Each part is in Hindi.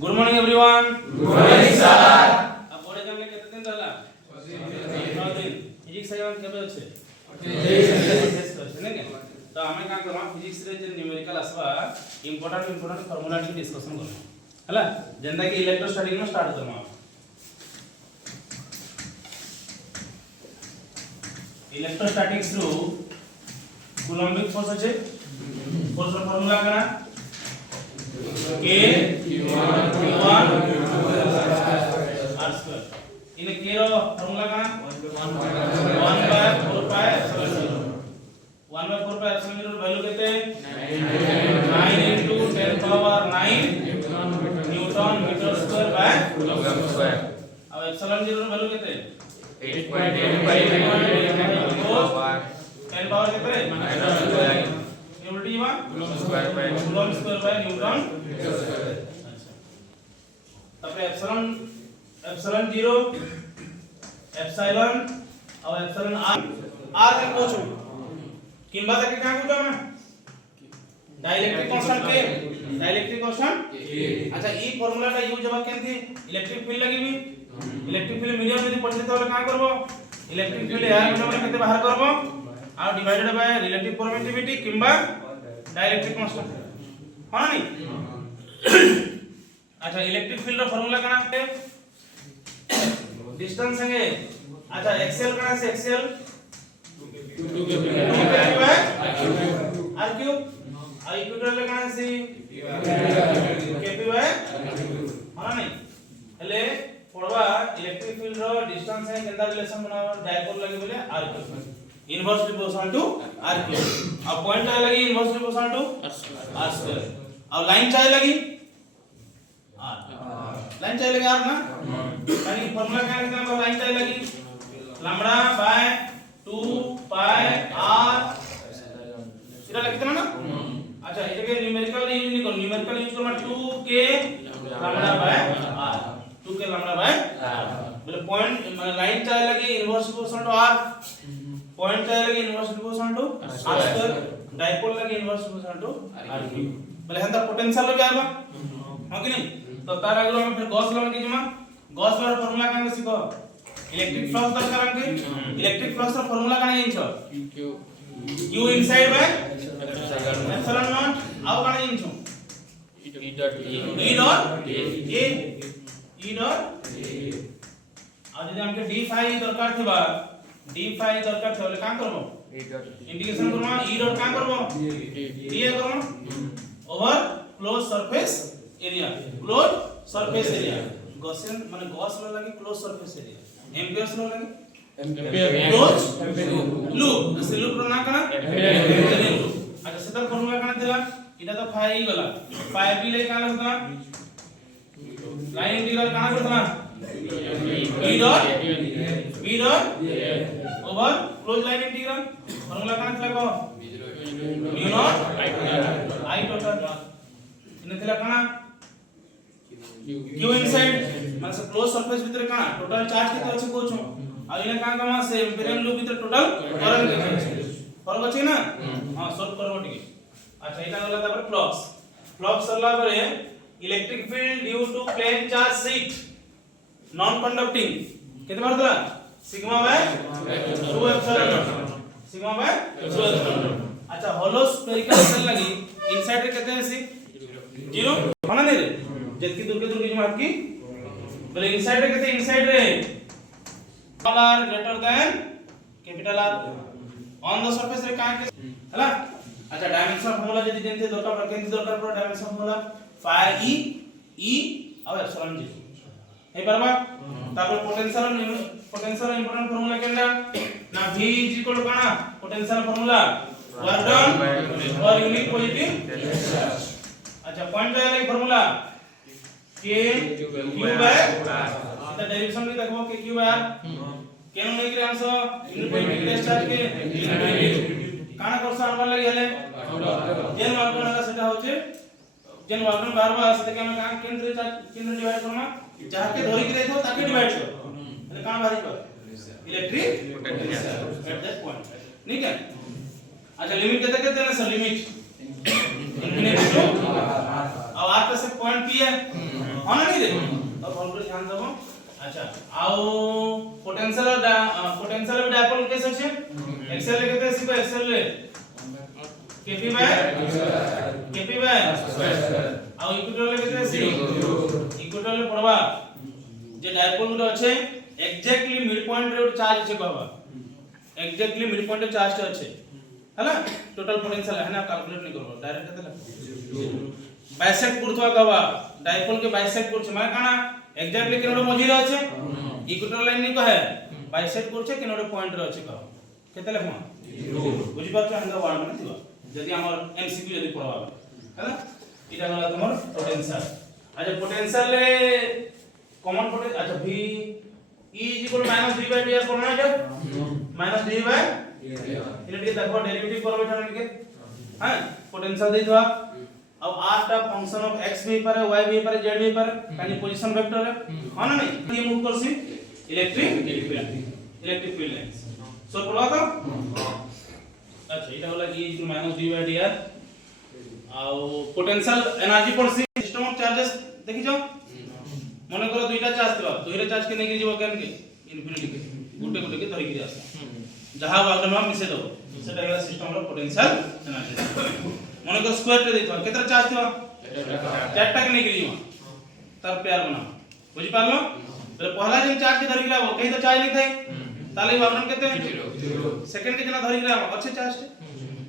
Good morning everyone. Good morning sir. अब बोर्ड एग्जाम के केते दिन रहला 9 दिन। फिजिक्स एग्जाम केबे अछि 28 अछि ने के तो हमें का करबा फिजिक्स रे जे न्यूमेरिकल आसबा इंपोर्टेंट फार्मूला के डिस्कशन करबा हला जेंदा कि इलेक्ट्रोस्टैटिक में स्टार्ट करबा। इलेक्ट्रोस्टैटिक्स रो कूलम्बिक फोर्स अछि फोर्स रो फार्मूला कना K Q1 R square इने K रो फार्मूला कना 1/4 pi epsilon 0 1/4 pi epsilon 0 value केते 9 into 10 power 9 newton metre square by coulomb square. अब epsilon 0 वैल्यू केते 8.85 10 पावर केते उल्टी में कूलम स्क्वायर बाय न्यूटन। अच्छा तबे एप्सिलॉन 0 एप्सिलॉन और एप्सिलॉन आर के पूछो किंबा तक क्या पूछो ना डाइलेक्ट्रिक कांस्टेंट के। अच्छा ई फार्मूला का यूज जब केंती इलेक्ट्रिक फील्ड लगी भी इलेक्ट्रिक फील्ड मीडियम यदि पढ़ते तो का करबो इलेक्ट्रिक फील्ड एयर मीडियम केते बाहर करबो और डिवाइडेड बाय रिलेटिव परमिटिविटी किंबा डाइलेक्ट्रिक कांस्टेंट हां नहीं। अच्छा इलेक्ट्रिक फील्ड रो फार्मूला कना है डिस्टेंस संगे। अच्छा एक्सियल कना से axial 2 k by r cube और इक्वेटर ले कना से kp बाय हां नहीं हेले पढ़वा इलेक्ट्रिक फील्ड रो डिस्टेंस है केंदा रिलेशन बनावा डायपोल लगे बोले r cube inverse proportional to r cube. अब पॉइंट चाहे लगी inverse proportional to r square और लाइन चाहे लगी r लाइन चाहे लगी r ना यानी फार्मूला क्या लिखना है लाइन चाहे लगी लैम्बडा बाय 2 पाई r सीधा लिख देना ना। अच्छा इसे के न्यूमेरिकल यूज नहीं करो न्यूमेरिकल यूज करो 2k lambda by r 2k lambda by r बोले पॉइंट माने लाइन चाहे लगी inverse proportional to r point चाहे लगी inverse proportional to r square dipole लगी inverse proportional to r cube बोले हंता पोटेंशियल हो जाएगा हां कि नहीं। तो तार अगला में फिर गॉस लॉ की जमा गॉस लॉ फार्मूला का सीखो इलेक्ट्रिक फ्लक्स दरकार के इलेक्ट्रिक फ्लक्स का फार्मूला का नहीं छ q inside by epsilon not आउ का नहीं छ e डॉट आज यदि हमके d फाई दरकार थिबा d फाई दरकार थले का करबो इंटीग्रेशन करबो e डॉट का करबो d करबो over close surface area Gaussian माने गॉस लॉ लगे close surface area Ampere's law लगे क्लोज लूप से लूप रो ना कना एम्पियर लूप। अच्छा सेटा फार्मूला कना देला इटा तो फाई गला फाई भी ले काला होता लाइन इंटीग्रल कना करता e dot over close line integral formula कना थला को म्यू नॉट आई टोटल इने थला कना q इनसाइड माने से क्लोज सरफेस भीतर कना टोटल चार्ज केते अछि कोछु आ इने का कमा से एम्पिरिकल लूप भीतर टोटल करंट केते अछि फरक अछि ना हां सॉल्व करबो टिके। अच्छा इटा गला तापर फ्लक्स सरला परे electric field due to plane charge sheet non conducting केते बारदला sigma by 2 epsilon sigma by 2 epsilon. अच्छा होलो स्फेरिकल सेल लगी इनसाइड रे केते अछि 0 माने नहीं रे जबकि दूर के जमा की बोले इनसाइड रे केते इनसाइड रे small r greater than capital R on the surface रे काहे के हला। अच्छा डायमेंशन फार्मूला जदी देनते दरकार पर केंति दरकार पर डायमेंशन फार्मूला फाई e और एप्सिलॉन 0 ए परबा तापर पोटेंशियल इंपोर्टेंट फार्मूला केंदा ना v काना potential formula work done per unit positive. अच्छा पॉइंट जाय like formula k q by इता डेरिवेशन में देखबो k q बाय r केनो नहीं करे आंसर यूनिट पॉजिटिव चार्ज के काना करसा आनबा लागि हेले जेन वाल्टन हला सेटा होचे जेन वाल्टन बार बार से के हम का केंद्र डिवाइड करमा जहा के धरि के देखो ताके डिवाइड कर એટલે का बाहरी पर electric potential at that point ठीक है। अच्छा लिमिट कहते हैं सर लिमिट इन्फिनिटी टू ଆଉ r पे से पॉइंट p है हां ना नहीं रे तो भल कर ध्यान देबो अच्छा आउ पोटेंशियल भी डायपोल केस আছে एक्सेल ले केते सिको एक्सेल ले kp बाय आउ इक्विटोरियल ले केते सी इक्विटोरियल ले पड़वा जे डायपोल गुटे আছে एग्जैक्टली मिड पॉइंट रे चार्ज আছে कहबा एग्जैक्टली मिड पॉइंट रे चार्ज আছে हैला टोटल पोटेंशियल है ना कैलकुलेट नहीं करबो डायरेक्ट केते बाइसेक्ट करथवा कहबा डायपोल के बाइसेक्ट करछ माने काना एग्जैक्टली केनोडे मझी रे আছে इक्विटोरियल लाइन नहीं कहे बाइसेक्ट करछ केनोडे पॉइंट रे আছে कह केते लेखमा बुझि पाछ हंगा वर्ड में थिबा जदी हमर एमसीक्यू जदी पढ़वा हैला इटा गला तमर पोटेंशियल अच्छा पोटेंशियल ले कॉमन पोटेंशियल अच्छा v e = -d/dr करना है जब -d/dr इले टिके देखो डेरिवेटिव करबे ठाने टिके हां पोटेंशियल देथवा अब r टा फंक्शन ऑफ x भी पारे y भी पारे z भी पारे कानी पोजीशन वेक्टर है हां ना नहीं ये मूव करसी इलेक्ट्रिक फील्ड लाइंस सो पढ़वा तो अच्छा इटा होला e = -d/dr आउ पोटेंशियल एनर्जी पड़सी सिस्टम ऑफ चार्जेस देखि जाओ मने करो दुईटा चार्ज थिबा दुईटा चार्ज के नेगी जीव केन के इन्फिनिटी के गुटे के धरि के आसा जहां वागनमा मिसे दो सेटा होला सिस्टम रो पोटेंशियल एनर्जी मने करो स्क्वायर टे देथवा केतरा चार्ज थिबा चारटा के नेगी जीव तार पेयर बना बुझि पालो तो पहला जन चार्ज के धरि लाबो कहीं तो चार्ज नहीं थाई ताले वागन केते 0 सेकंड के जना धरि लाबो अच्छे चार्ज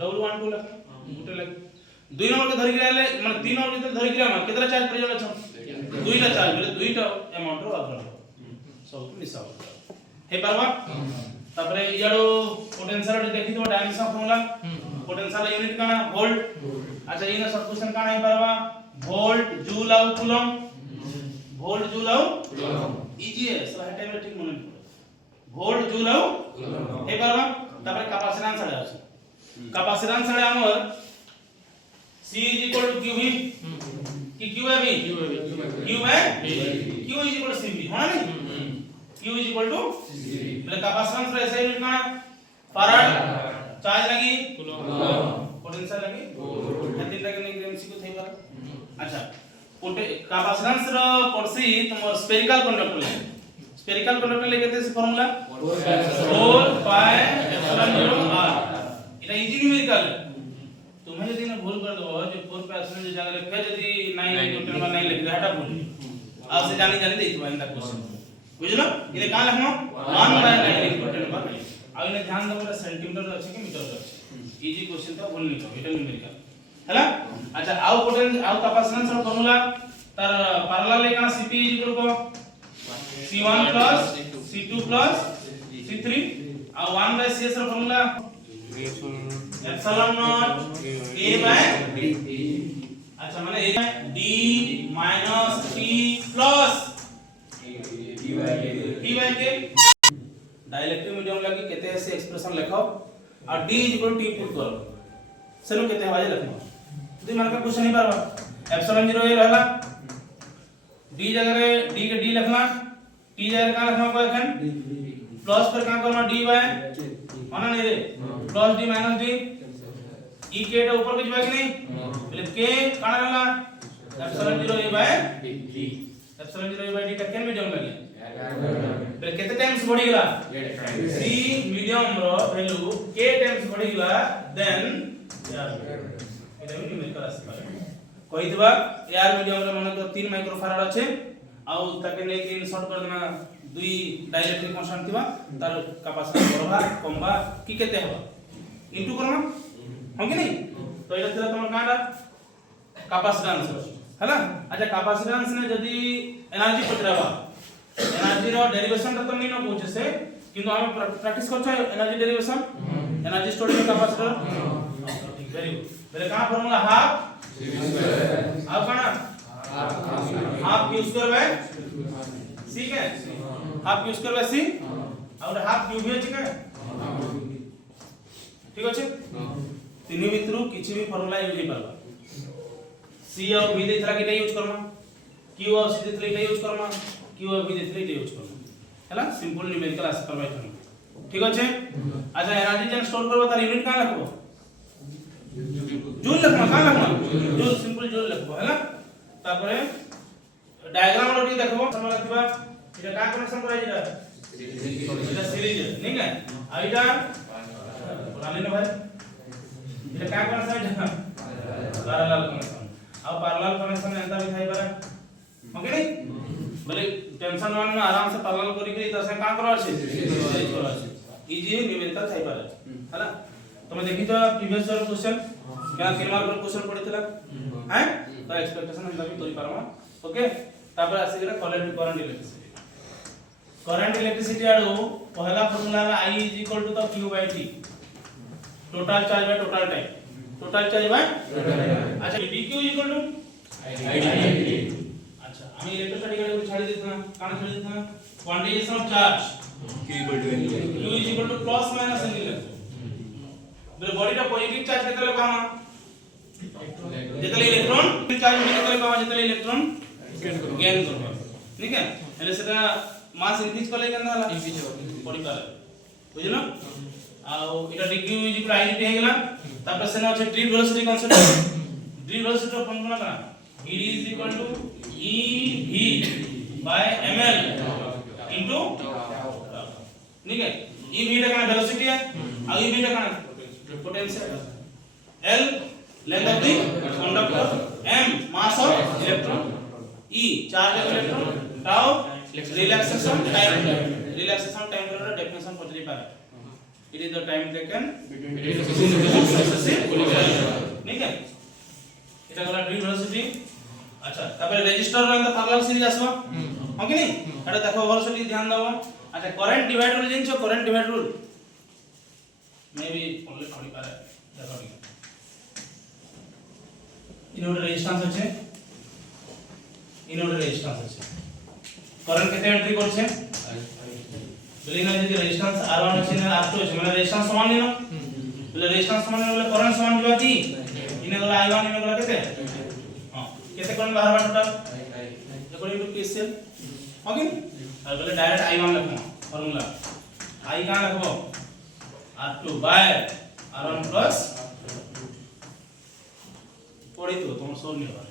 w12 लख गुटे लख दुई नंबर के धरि लाले माने तीन नंबर के धरि लामा केतरा चार्ज प्रेजेंट छ दुईटा चार्ज बोले दुईटा अमाउंट रो वागन सब मिसाव हे परवा तापरे इयाडो पोटेंशियल देखि तो डायमेंशन फॉर्मूला पोटेंशियल यूनिट काना वोल्ट अच्छा इना सब क्वेश्चन काना हे परवा वोल्ट जूल और कूलम इजी है सब है टाइम ठीक मन वोल्ट जूल और हे परवा तापरे कैपेसिटेंस आडा আছে कैपेसिटेंस आडा हमर c q v कि q है v q cv होना नहीं q बोले कैपेसिटेंस रे ऐसा यूनिट काना फैराड चार्ज लगी पोटेंशियल लगी हतिन लगे नहीं एमसीक्यू थई पर अच्छा कैपेसिटेंस रो पड़सी तुम स्फेरिकल कंडक्टर ले केते से फार्मूला 4πε0r इटा इजी न्यूमेरिकल तुम्हें यदि ना भूल कर दो जो 4πε जो जगह लिखे यदि 9 न्यूटन में 9 लिख दे हटा भूल आप से जानी देइतबा इन द क्वेश्चन बुझलो इने का लिखनो 1/9 न्यूटन बा आ इने ध्यान दबो सेंटीमीटर अछि कि मीटर अछि इजी क्वेश्चन तो भूल नहीं तो इटा न्यूमेरिकल हैला अच्छा आउ पोटेंशियल आउ कैपेसिटेंस रो फार्मूला तार पैरेलल लेका Cp C1 C2 C3 आ 1/CS रो फार्मूला एप्सिलॉन नॉट A/d अच्छा माने d minus t plus d/k dielectric medium लगी केते से एक्सप्रेशन लिखो और d t पुट करो सेनो केते हवाजे लिखो यदि मार्क क्वेश्चन नहीं पारबा एप्सिलॉन 0 ए रहला d जगह रे d के d लिखना t जगह का लिखना को एखन प्लस पर का करना d बाय माना नहीं रे plus d minus d e के टा ऊपर के जबा कि नहीं बोले k काना रहला epsilon 0 a by d epsilon 0 a by d का केन मीडियम लगे बोले केते टाइम्स बढ़ी गेला c मीडियम रो वैल्यू k टाइम्स बढ़ी गेला देन एटा न्यूमेरिकल आसी पारे कहि दिबा एआर मीडियम रे माने तो 3 माइक्रोफैराड अछि आउ ताके ने इन शॉर्ट कर देना दुई डाइलेक्ट्रिक कांस्टेंट थिबा तार कैपेसिटेंस बढ़बा कमबा की केते हबा इनटू करना हम कि नहीं तो एटा थिला तमर काडा कैपेसिटेंस हैला अच्छा कैपेसिटेंस ने जदी एनर्जी पचराबा एनर्जी रो डेरिवेशन तो नहीं न पूछे से किंतु हम प्रैक्टिस करछ एनर्जी डेरिवेशन एनर्जी स्टोरेज में कैपेसिटर वेरी गुड मेरे कहां फार्मूला हाफ हाफ काना half q square by c के half q square by c और हाफ q भी अछि के ठीक अछि तीन भितरु किछि भी फार्मूला यूज नहीं परबा c और v देथला केटा यूज करना q और c देथला केटा यूज करना q और v देथला केटा यूज करना हैला सिंपल न्यूमेरिकल आस करबा छ ठीक अछि अच्छा एनर्जी जन स्टोर करबा तार यूनिट का रखबो जूल लिखना का लिखना जूल सिंपल जूल लिखबो हैला तापरे डायग्राम रो देखबो हमरा दिबा इटा का कनेक्शन कराई इटा सीरीज नहीं है आ इटा बोलाले ना भाई इटा का कनेक्शन है पैरेलल कनेक्शन अब पैरेलल कनेक्शन एंता भी थाई पारे ओके नहीं बोले टेंशन वन में आराम से पैरेलल करी के इता से का करवा छै इजी न्यूमेरिकल थाई पारे हला तुम देखि तो प्रीवियस ईयर क्वेश्चन क्या 3 मार्क रो क्वेश्चन पड़ितला हैं तो एक्सपेक्टेशन हम भी करि पारमा ओके तापर आसी गेला करंट इलेक्ट्रिसिटी आडो पहला फार्मूला ला I = Q/T total charge by total time अच्छा dq = IDT अच्छा আমি ইলেক্ট্রোস্ট্যাটিক এর ছাড়ি দিতাম কান ছাড়ি দিতাম quantization of charge Q = plus minus এঙ্গেল বলে বডিটা পজিটিভ চার্জ কেতলে পামা যেতলে ইলেকট্রন চার্জ কেতলে পামা যেতলে ইলেকট্রন गेन करबा ठीक है हेले सेटा मास इंक्रीज करले केना हला इंक्रीज पड़ी पारे बुझलो आ इटा dq = IDT हे गेला तापर सेना আছে drift velocity concept drift velocity रो फॉर्मूला का it is equal to ev by ml into ठीक है ev टा का वेलोसिटी है और ev टा का potential l length of the conductor m mass of electron E charge of electron tau relaxation time रो डेफिनेशन पचरी पारे it is the time taken between successive ठीक है एटा गला ड्रिफ्ट वेलोसिटी अच्छा तबे रेजिस्टर रो अंदर पैरेलल सीरीज आसबो हो कि नहीं एटा देखो वेलोसिटी ध्यान दबो अच्छा करंट डिवाइड रूल जिनछो करंट डिवाइड रूल मे भी पढ़ले पढ़ी पारे देखो इनोड रेजिस्टेंस আছে इनोड रेजिस्टेंस আছে करंट केते एंट्री করছে বলিনা যদি রেজিস্ট্যান্স R1 আছে না R2 আছে মানে রেজিস্ট্যান্স সমান নিনো বলে রেজিস্ট্যান্স সমান বলে करंट সমান দিবা কি ইনে গলা I1 ইনে গলা কেতে हां केते करंट बाहर total according to KCL okay আর বলে डायरेक्ट I1 लिखो फार्मूला I का लिखबो R2 बाय R1 प्लस पढ़ी तो तुम सोल्व नहीं होगा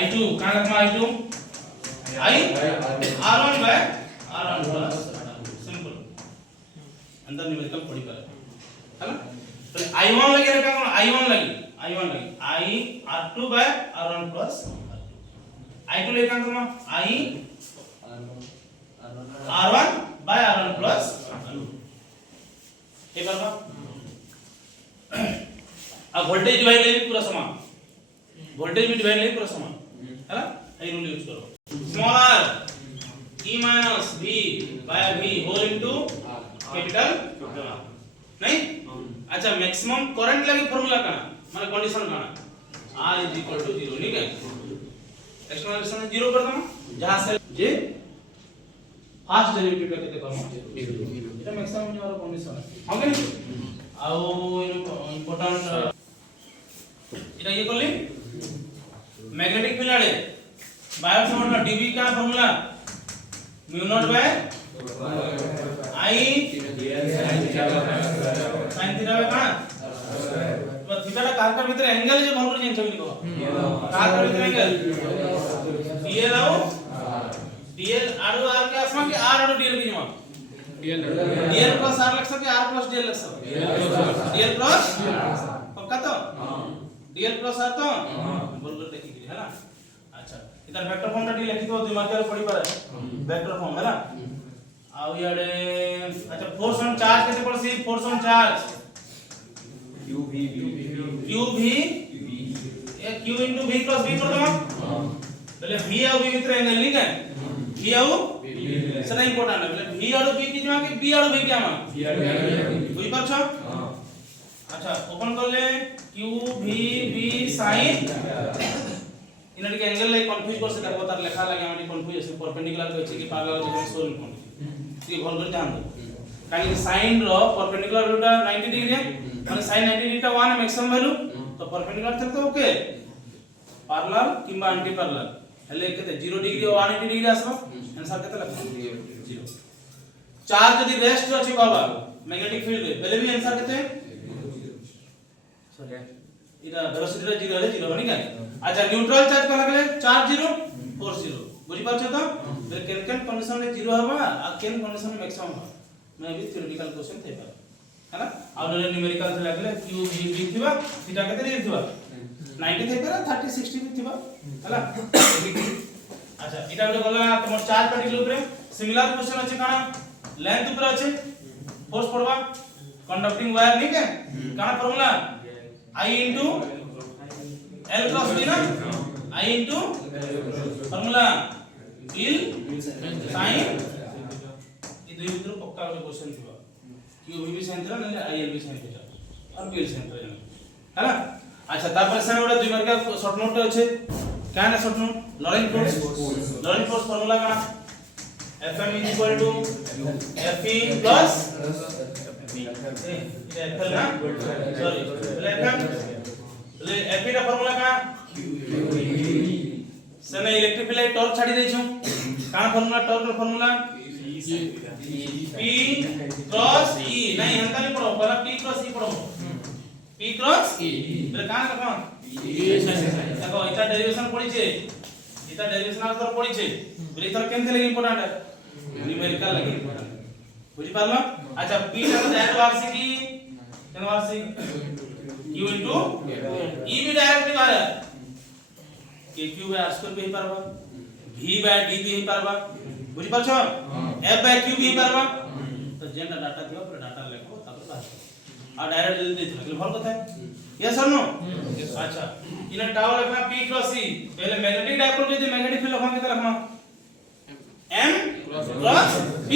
I2 का लिखो I2 I R1 by R1 plus simple अंदर न्यूमेरिकल पढ़ी करे है ना तो I1 लगे रखा कौन I1 लगी I R2 bye R1 plus I2 लेखा कौन I R1 by R1 plus ये बार अब वोल्टेज डिवाइड ले पूरा समान वोल्टेज भी डिवाइड ले पूरा समान है ना ये रूल यूज करो small r e minus v by v whole into capital नहीं अच्छा मैक्सिमम करंट लगी फार्मूला का माने कंडीशन का r = 0 ठीक है एक्सटर्नल 0 कर दो जहां से जे फास्ट डेरिवेटिव का केते करम এটা मैक्सिमम वाला कंडीशन है ओके आउ इंपोर्टेंट এটা ये করলি मैग्नेटिक फील्ड आड़े बायो समान dv का formula mu naught by I sin theta by का तो थीटा का कार भीतर एंगल जे भरपूर जेन छबि को कार भीतर एंगल dl आओ dl आरो r के आसमा के r आरो dl की जमा dl प्लस r लग सके r प्लस dl लग सके dl प्लस पक्का तो dl प्लस r तो बराबर देखि है ना अच्छा इधर वेक्टर फॉर्म टा लिखि तो दिमाग में पड़ी पारे वेक्टर फॉर्म है ना आउ याडे अच्छा फोर्स ऑन चार्ज कैसे पड़सी force on charge q v ये q into v plus v कर दो पहले v और v मित्र एंगल लिख है v और सेटा इंपोर्टेंट है पहले v और v की जमा के b और v क्या मा बुझ पाछो अच्छा ओपन कर ले q v v sin इनडी के एंगल लाइक कंफ्यूज कर से देखो तार लेखा लागे आमी कंफ्यूज है परपेंडिकुलर कहै कि पैरेलल जे सोल्व कोन ती भल कर ध्यान दो काहे sin रो परपेंडिकुलर रूटा 90 डिग्री है माने sin 90 डिग्री टा 1 मैक्सिमम वैल्यू तो परपेंडिकुलर थे तो ओके पैरेलल किंबा एंटी पैरेलल हेले केते 0 डिग्री और 180 डिग्री आसबो आंसर केते लगबो 0 चार्ज यदि रेस्ट अछि बाबा मैग्नेटिक फील्ड बेले भी आंसर केते सॉरी इटा वेलोसिटी रे 0 हेले 0 बनी का अच्छा न्यूट्रल चार्ज कहला गेले चार्ज 0 फोर्स 0 बुझी पाछो तो फिर केन केन कंडीशन रे 0 हबा आ केन कंडीशन में मैक्सिमम हबा मैं भी थ्योरेटिकल क्वेश्चन थे पार है ना आ न्यूमेरिकल थे लागले q v थिबा थीटा केते रे थिबा 90 थे पार 30 60 भी थिबा हला अच्छा इटा गोटे गला तुम चार्ज पार्टिकल ऊपर सिमिलर क्वेश्चन अछि काना लेंथ ऊपर अछि फोर्स पड़वा कंडक्टिंग वायर नहीं के काना formula I into L cross D ना I into formula L sin ये दो भीतर पक्का वाला क्वेश्चन थिबा Q भी sin थीटा नहीं I L भी sin थीटा और B sin थीटा है ना अच्छा तापर से गोटे 2 मार्क का शॉर्ट नोट अछि क्या ना short note Laurent force formula का Fm is equal to Fe plus FL ना सॉरी Fm ले Fe का फार्मूला का सने इलेक्ट्रिक फील्ड टॉर्क छाडी दै छु का फार्मूला टॉर्क का फार्मूला P क्रॉस E नहीं हंता नहीं पढ़ो पहला P क्रॉस E पढ़ो P क्रॉस E बोले का का देखो इटा डेरिवेशन पड़ी छे इटा डेरिवेशन आंसर पड़ी छे बोले इतर केन लगे इंपोर्टेंट है न्यूमेरिकल लगे इंपोर्टेंट बुझी पारलो अच्छा P का डायरेक्ट वार्षिकी केन वार्षिक Q into E भी डायरेक्ट बाहर है K Q by R square भी पारबा V by D भी पारबा बुझी पाछो F by Q भी पारबा तो जेन डाटा दियो पर डाटा लेखो तापर बाहर आ डायरेक्ट दे देथिला भल कथा है यस और नो अच्छा इने टाउ लिखना P क्रॉस E पहले मैग्नेटिक डाइपोल के मैग्नेटिक फील्ड लिखना कितना लिखना M cross B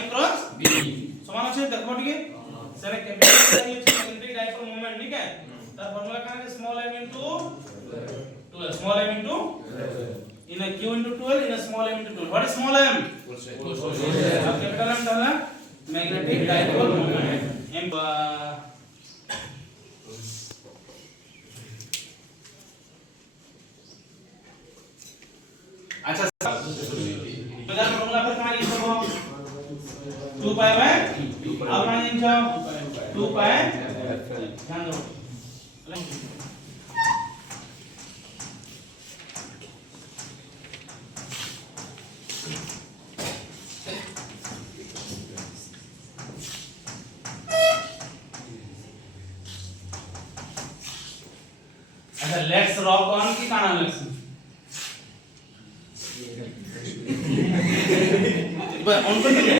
M cross B समान আছে देखो ठीक है सने कैपिटल चाहिए मैग्नेटिक डाइपोल मोमेंट ठीक है तार फार्मूला का है small m into 12 small m into in a q into 12 in a small m into 12 what is small m अब कैपिटल m डालना मैग्नेटिक डाइपोल मोमेंट m अच्छा बजार फार्मूला पर कहां यूज हो 2 पाई बाय अब कहां यूज हो 2 पाई ध्यान दो अच्छा लेट्स रॉक ऑन की काना लेट्स ऑन कर